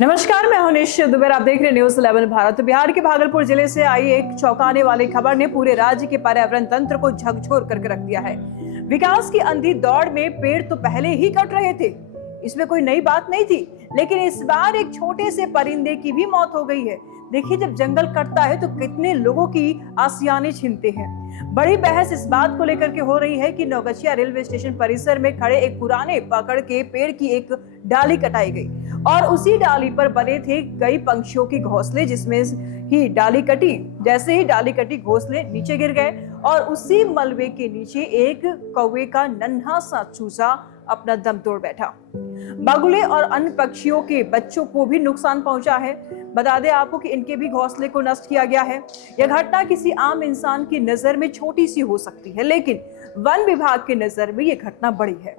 नमस्कार, मैं हूं निश्चित दुबे। आप देख रहे हैं न्यूज़ 11 भारत। बिहार के भागलपुर जिले से आई एक चौंकाने वाली खबर ने पूरे राज्य के पर्यावरण तंत्र को झकझोर करके रख दिया है। विकास की अंधी दौड़ में पेड़ तो पहले ही कट रहे थे, इसमें कोई नई बात नहीं थी, लेकिन इस बार एक छोटे से परिंदे की भी मौत हो गई है। देखिए, जब जंगल कटता है तो कितने लोगों की आसियाने छीनते हैं। बड़ी बहस इस बात को लेकर के हो रही है कि नौगछिया रेलवे स्टेशन परिसर में खड़े एक पुराने पकड़ के पेड़ की एक डाली कटाई गई और उसी डाली पर बने थे कई पंछियों के घोंसले, जिसमें ही डाली कटी। जैसे ही डाली कटी, घोंसले नीचे गिर गए और उसी मलबे के नीचे एक कौवे का नन्हा सा चूजा अपना दम तोड़ बैठा। बगुले और अन्य पक्षियों के बच्चों को भी नुकसान पहुंचा है। बता दें आपको कि इनके भी घोंसले को नष्ट किया गया है। यह घटना किसी आम इंसान की नजर में छोटी सी हो सकती है, लेकिन वन विभाग की नजर में यह घटना बड़ी है।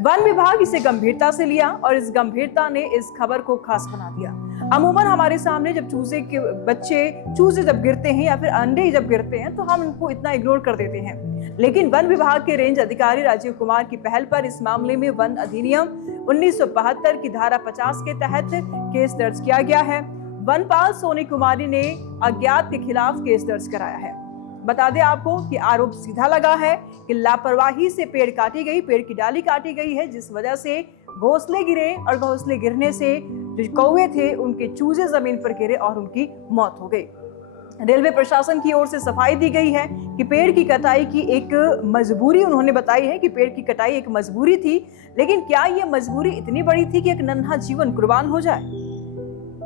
वन विभाग इसे गंभीरता से लिया और इस गंभीरता ने इस खबर को खास बना दिया। अमूमन हमारे सामने जब चूजे जब गिरते हैं या फिर अंडे जब गिरते हैं तो हम इनको इतना इग्नोर कर देते हैं, लेकिन वन विभाग के रेंज अधिकारी राजीव कुमार की पहल पर इस मामले में वन अधिनियम 1972 की धारा 50 के तहत केस दर्ज किया गया है। वनपाल सोनी कुमारी ने अज्ञात के खिलाफ केस दर्ज कराया है। बता दें आपको कि आरोप सीधा लगा है कि लापरवाही से पेड़ की डाली काटी गई है, जिस वजह से घोंसले गिरे और घोंसले गिरने से जो कौवे थे उनके चूजे जमीन पर गिरे और उनकी मौत हो गई। रेलवे प्रशासन की ओर से सफाई दी गई है कि पेड़ की कटाई की एक मजबूरी, उन्होंने बताई है कि पेड़ की कटाई एक मजबूरी थी, लेकिन क्या यह मजबूरी इतनी बड़ी थी कि एक नन्हा जीवन कुर्बान हो जाए?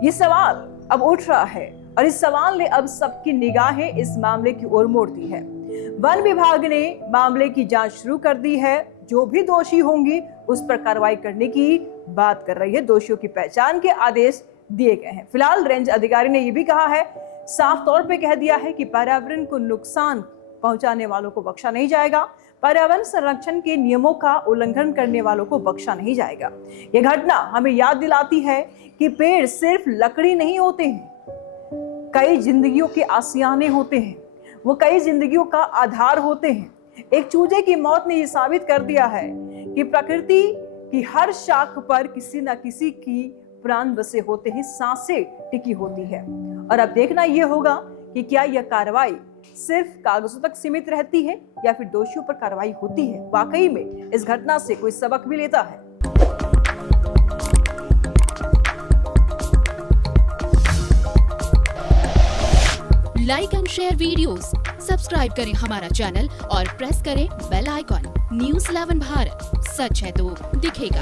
ये सवाल अब उठ रहा है और इस सवाल ने अब सबकी निगाहें इस मामले की ओर मोड़ दी है। वन विभाग ने मामले की जांच शुरू कर दी है। जो भी दोषी होंगी उस पर कार्रवाई करने की बात कर रही है। दोषियों की पहचान के आदेश दिए गए हैं। फिलहाल रेंज अधिकारी ने यह भी कहा है, साफ तौर पे कह दिया है कि पर्यावरण को नुकसान पहुंचाने वालों को बख्शा नहीं जाएगा। पर्यावरण संरक्षण के नियमों का उल्लंघन करने वालों को बख्शा नहीं जाएगा। यह घटना हमें याद दिलाती है कि पेड़ सिर्फ लकड़ी नहीं होते हैं, कई जिंदगियों के आसियाने होते हैं, वो कई जिंदगियों का आधार होते हैं। एक चूजे की मौत ने यह साबित कर दिया है कि प्रकृति की हर शाख पर किसी न किसी की प्राण बसे होते हैं, सांसें टिकी होती है। और अब देखना यह होगा कि क्या यह कार्रवाई सिर्फ कागजों तक सीमित रहती है या फिर दोषियों पर कार्रवाई होती है। वाकई में इस घटना से कोई सबक भी लेता है। Like and share videos, subscribe करें हमारा चैनल और प्रेस करें बेल आइकॉन। न्यूज़ 11 भारत, सच है तो दिखेगा।